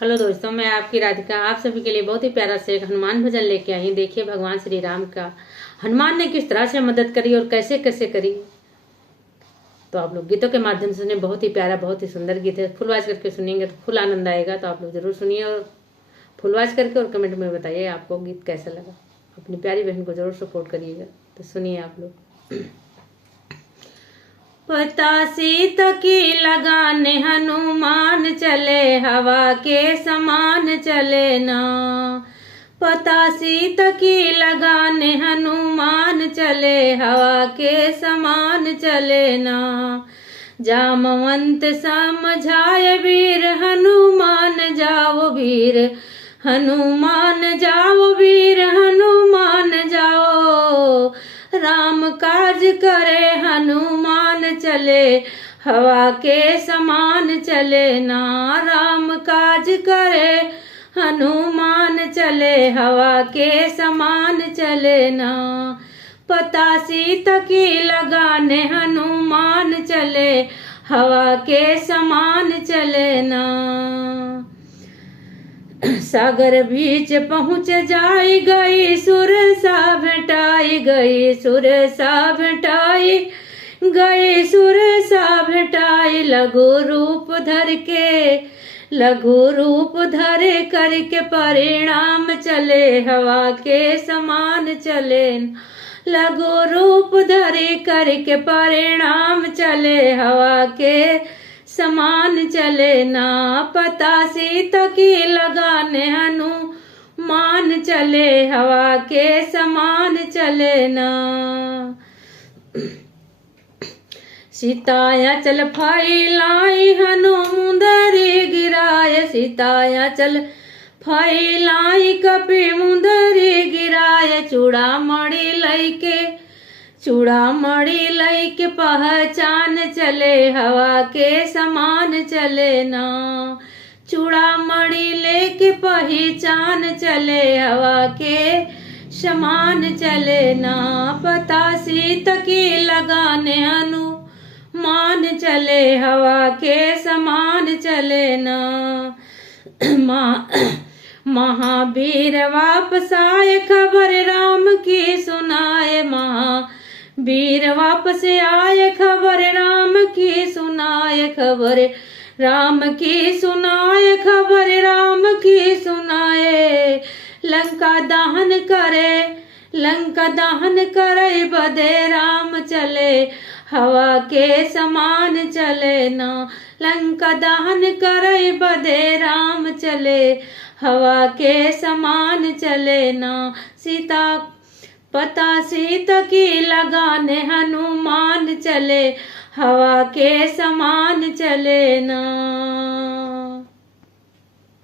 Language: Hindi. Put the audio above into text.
हेलो दोस्तों, मैं आपकी राधिका आप सभी के लिए बहुत ही प्यारा से एक हनुमान भजन लेके आई। देखिए भगवान श्री राम का हनुमान ने किस तरह से मदद करी और कैसे कैसे करी। तो आप लोग गीतों के माध्यम से सुने। बहुत ही प्यारा, बहुत ही सुंदर गीत है। फुल वॉइस करके सुनेंगे तो फुल आनंद आएगा। तो आप लोग जरूर सुनिए और फुल वॉइस करके और कमेंट में बताइए आपको गीत कैसा लगा। अपनी प्यारी बहन को जरूर सपोर्ट करिएगा। तो सुनिए आप लोग। पता सीत की लगाने हनुमान चले, हवा के समान चले ना। पता सीत की लगाने हनुमान चले, हवा के समान चले ना। जामवंत समझाए वीर हनुमान जाओ वीर, हनुमान जाओ वीर, हनुमान जाओ। राम काज करे हनुमान चले, हवा के समान चले ना। राम काज करे हनुमान चले, हवा के समान चले ना। पता सीत की लगाने हनुमान चले, हवा के समान चले ना। सागर बीच पहुँच जाई गई, सुर सा भेटाई गई, सुर सा भेटाई गई, सुर सा भेटाई। लघु रूप धर के, लघु रूप धरे करके परिणाम चले, हवा के समान चले। लघु रूप धरे करके परिणाम चले, हवा के समान चले ना। पता सीत की लगाने हनुमान चले, हवा के समान चले ना। सीताया चल फैलाई हनु मुंदरी गिराए, सीताया चल फैलाई कपि मुंदरी गिराए। चूड़ामणि लैके, चूड़ामणि लैके पहचान चले, हवा के समान चले ना। चूड़ामणि लेके पहचान चले, हवा के समान चले ना। पता सीत की लगाने हनुमान चले, हवा के समान चले ना। महावीर वापस आए खबर राम की सुनाए, महावीर वापस आए खबर राम की सुनाए। खबर राम की सुनाए, खबर राम की सुनाए। लंका दहन करे, लंका दहन करे बदे राम चले, हवा के समान चले ना। लंका दहन करे बदे राम चले, हवा के समान चले ना। सीता पता सीत की लगाने हनुमान चले, हवा के समान चले ना।